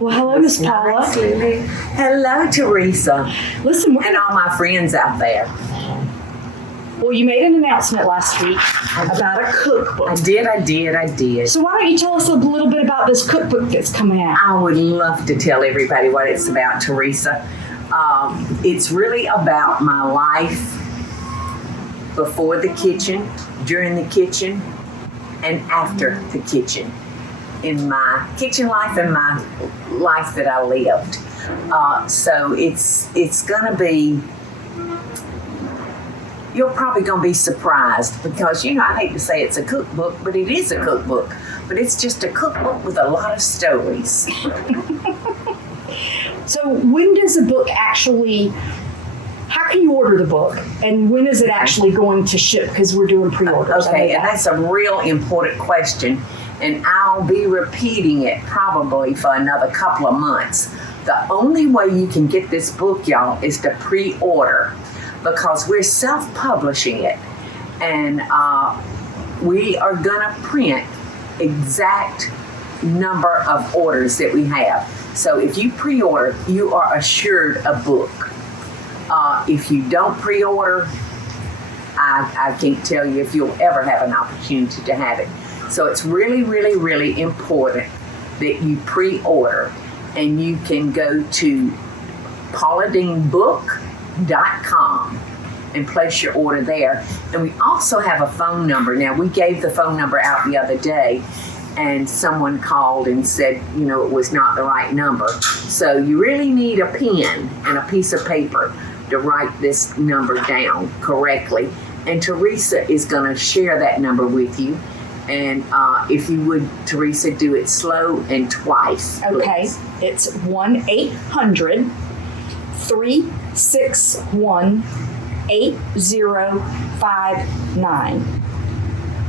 Well, hello, Miss Paula. Nice, Lily. Hello, Teresa. Listen, And all my friends out there. well, you made an announcement last week about a cookbook. I did. So why don't you tell us a little bit about this cookbook that's coming out? I would love to tell everybody what it's about, Teresa. It's really about my life before the kitchen, during the kitchen, and after the kitchen. In my kitchen life and my life that I lived. So it's gonna be, you're probably gonna be surprised because, you know, I hate to say it's a cookbook, but it is a cookbook. But it's just a cookbook with a lot of stories. So when does the book actually, how can you order the book? And when is it actually going to ship? Because we're doing pre-orders. Okay, and that's a real important question. And I'll be repeating it probably for another couple of months. The only way you can get this book, y'all, is to pre-order because we're self-publishing it. And we are gonna print exact number of orders that we have. So if you pre-order, you are assured a book. If you don't pre-order, I can't tell you if you'll ever have an opportunity to have it. So it's really, really, really important that you pre-order, and you can go to pauladeenbook.com and place your order there. And we also have a phone number. Now, we gave the phone number out the other day, and someone called and said, you know, it was not the right number. So you really need a pen and a piece of paper to write this number down correctly. And Teresa is going to share that number with you. And if you would, Teresa, do it slow and twice. Okay, please. it's 1-800-361-8059.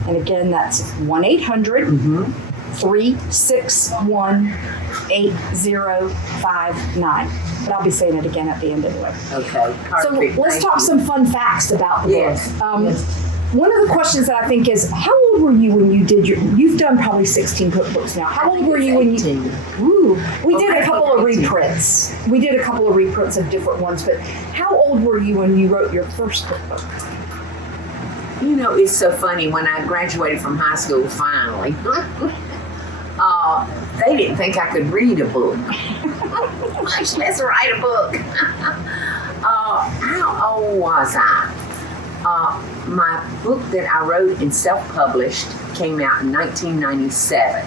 And again, that's 1-800-361-8059. But I'll be saying it again at the end anyway. Okay, perfect. So let's talk some fun facts about the Yes. book. Yes. One of the questions that I think is, how old were you when you did you've done probably 16 cookbooks now. How old were you when you, 18. ooh, we did a Okay, couple of 18. reprints. We did a couple of reprints of different ones, but how old were you when you wrote your first cookbook? You know, it's so funny. When I graduated from high school, finally, they didn't think I could read a book. Much less write a book. How old was I? My book that I wrote and self-published came out in 1997.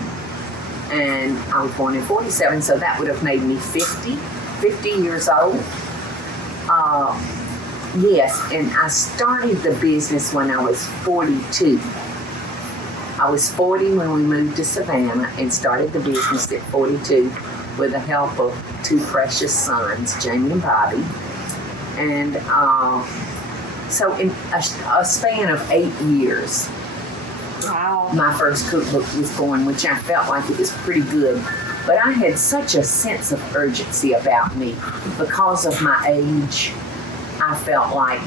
And I was born in 47, so that would have made me 50 years old. Yes, and I started the business when I was 42. I was 40 when we moved to Savannah and started the business at 42 with the help of two precious sons, Jamie and Bobby. And so in a span of 8 years, Wow. my first cookbook was going, which I felt like it was pretty good. But I had such a sense of urgency about me because of my age. I felt like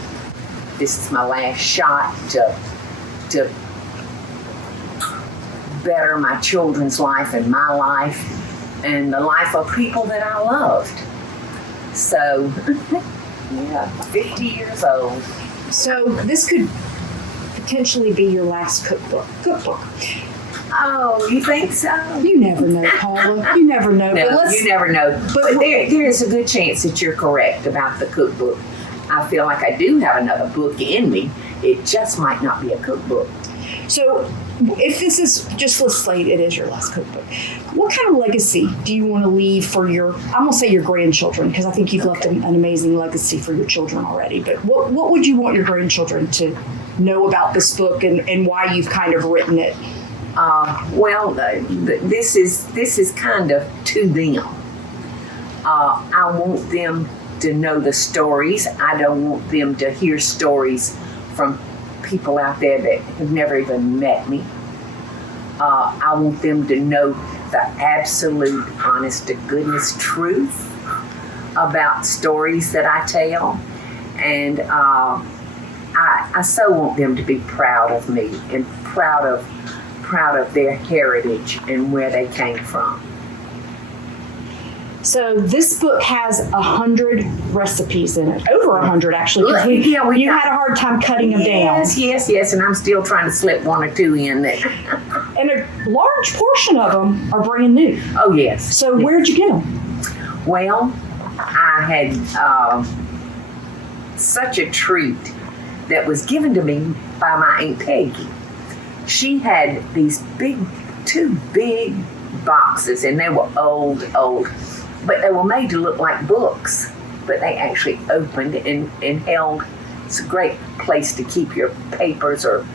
this is my last shot to better my children's life and my life and the life of people that I loved. So, yeah, 50 years old. So this could potentially be your last cookbook. Oh, you think so? You never know, Paula. You never know. No, you never know. But but- there is a good chance that you're correct about the cookbook. I feel like I do have another book in me. It just might not be a cookbook. So if this is, just let's say it is your last cookbook, what kind of legacy do you want to leave for your, I'm going to say your grandchildren, because I think you've left an amazing legacy for your children already, but what would you want your grandchildren to know about this book and why you've kind of written it? This is kind of to them. I want them to know the stories. I don't want them to hear stories from people out there that have never even met me. I want them to know the absolute, honest to goodness truth about stories that I tell. And I so want them to be proud of me and proud of their heritage and where they came from. So this book has 100 recipes in it, over 100 actually. 'Cause you had a hard time cutting them down. Yes, and I'm still trying to slip one or two in there. And a large portion of them are brand new. Oh, yes. So where'd you get them? Well, I had such a treat that was given to me by my Aunt Peggy. She had these two big boxes, and they were old, but they were made to look like books, but they actually opened and held. It's a great place to keep your papers or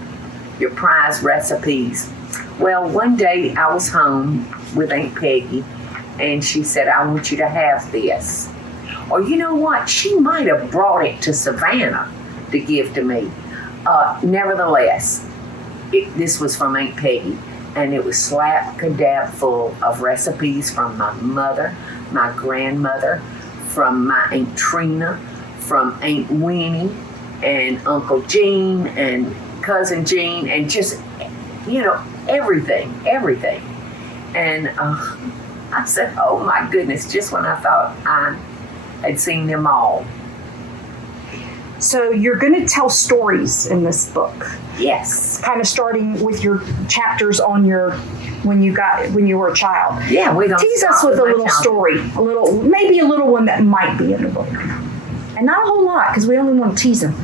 your prize recipes. Well, one day I was home with Aunt Peggy, and she said, I want you to have this. Or you know what? She might have brought it to Savannah to give to me. Nevertheless, this was from Aunt Peggy, and it was slap-a-dab full of recipes from my mother, my grandmother, from my Aunt Trina, from Aunt Winnie, and Uncle Gene, and Cousin Gene, and just, everything. And I said, oh my goodness, just when I thought I had seen them all. So you're going to tell stories in this book. Yes. Kind of starting with your chapters on when you were a child. Yeah, we don't tease us with a little story, maybe a little one that might be in the book, and not a whole lot because we only want to tease them.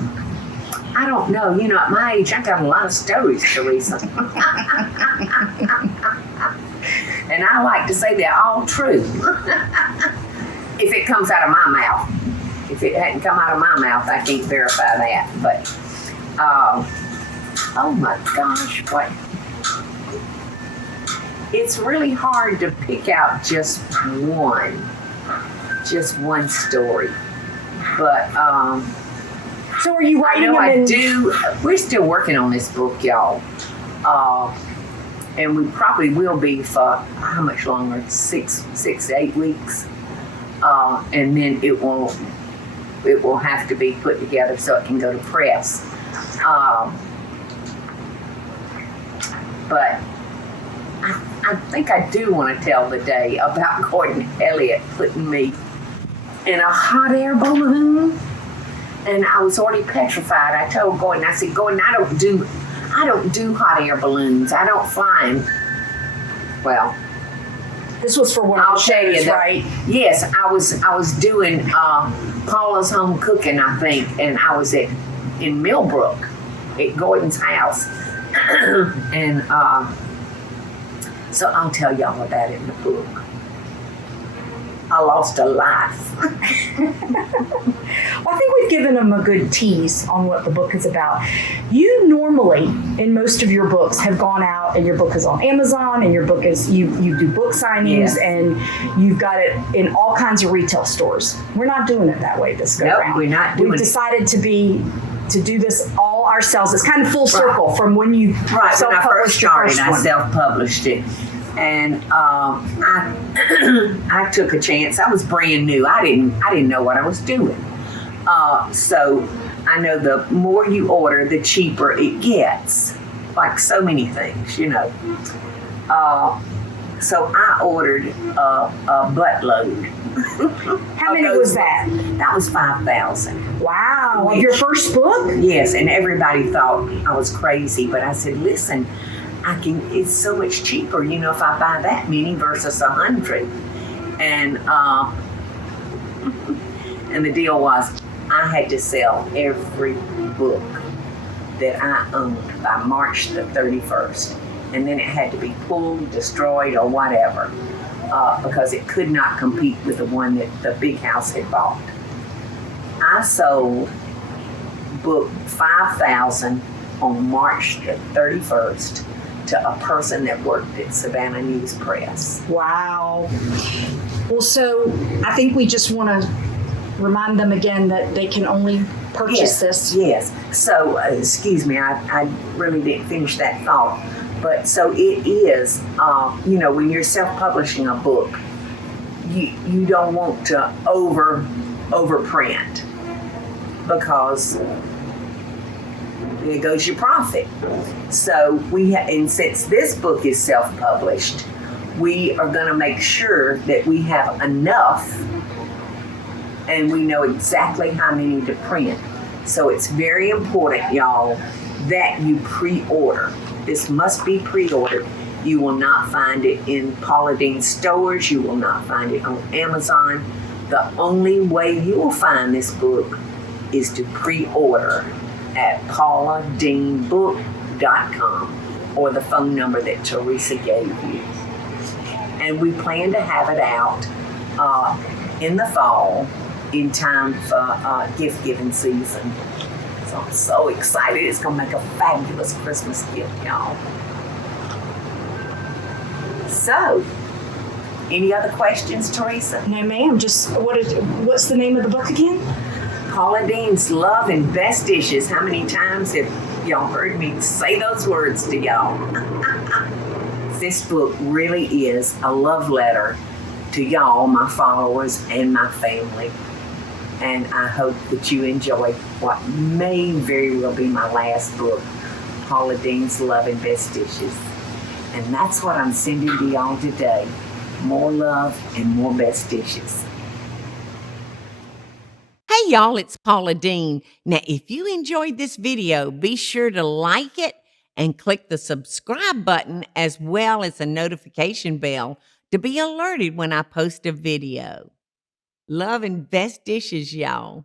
I don't know. At my age, I got a lot of stories, Teresa. And I like to say they're all true. If it comes out of my mouth. If it hadn't come out of my mouth, I can't verify that. But, oh my gosh, what? It's really hard to pick out just one story. But, so are you writing them We're still working on this book, y'all. And we probably will be for how much longer? 6 to 8 weeks. And then it will have to be put together so it can go to press. But I think I do want to tell the day about Gordon Elliott putting me in a hot air balloon. And I was already petrified. I told Gordon, I said, Gordon, I don't do hot air balloons. I don't fly them. Well, this was for one of the shows, right? Yes, I was doing Paula's Home Cooking, I think, and I was in Millbrook at Gordon's house. And so I'll tell y'all about it in the book. I lost a life. Well, I think we've given them a good tease on what the book is about. You normally, in most of your books, have gone out and your book is on Amazon and your book is, you do book signings and you've got it in all kinds of retail stores. We're not doing it that way this go around. We're not doing it. We've decided to do this all ourselves. It's kind of full circle from when you self-published your first one. I self-published it. And I took a chance. I was brand new. I didn't know what I was doing. So I know the more you order, the cheaper it gets. Like so many things, So I ordered a buttload. How many was that? That was 5,000. Wow! Of your first book? Yes, and everybody thought I was crazy, but I said, listen, it's so much cheaper, if I buy that many versus 100. And and the deal was I had to sell every book that I owned by March the 31st. And then it had to be pulled, destroyed, or whatever, because it could not compete with the one that the big house had bought. I sold book 5,000 on March the 31st to a person that worked at Savannah News Press. Wow. Well, so I think we just want to remind them again that they can only purchase this. Yes. So, excuse me, I really didn't finish that thought. But so it is, when you're self-publishing a book, you don't want to overprint because there goes your profit. So and since this book is self-published, we are going to make sure that we have enough and we know exactly how many to print. So it's very important, y'all, that you pre-order. This must be pre-ordered. You will not find it in Paula Deen stores. You will not find it on Amazon. The only way you will find this book is to pre-order at pauladeenbook.com or the phone number that Teresa gave you. And we plan to have it out in the fall in time for gift giving season. So I'm so excited. It's going to make a fabulous Christmas gift, y'all. So, any other questions, Teresa? No, ma'am. Just what's the name of the book again? Paula Deen's Love and Best Dishes. How many times have y'all heard me say those words to y'all? This book really is a love letter to y'all, my followers, and my family. And I hope that you enjoy what may very well be my last book, Paula Deen's Love and Best Dishes. And that's what I'm sending to y'all today. More love and more best dishes. Hey y'all, it's Paula Deen. Now, if you enjoyed this video, be sure to like it and click the subscribe button as well as the notification bell to be alerted when I post a video. Love and best dishes, y'all.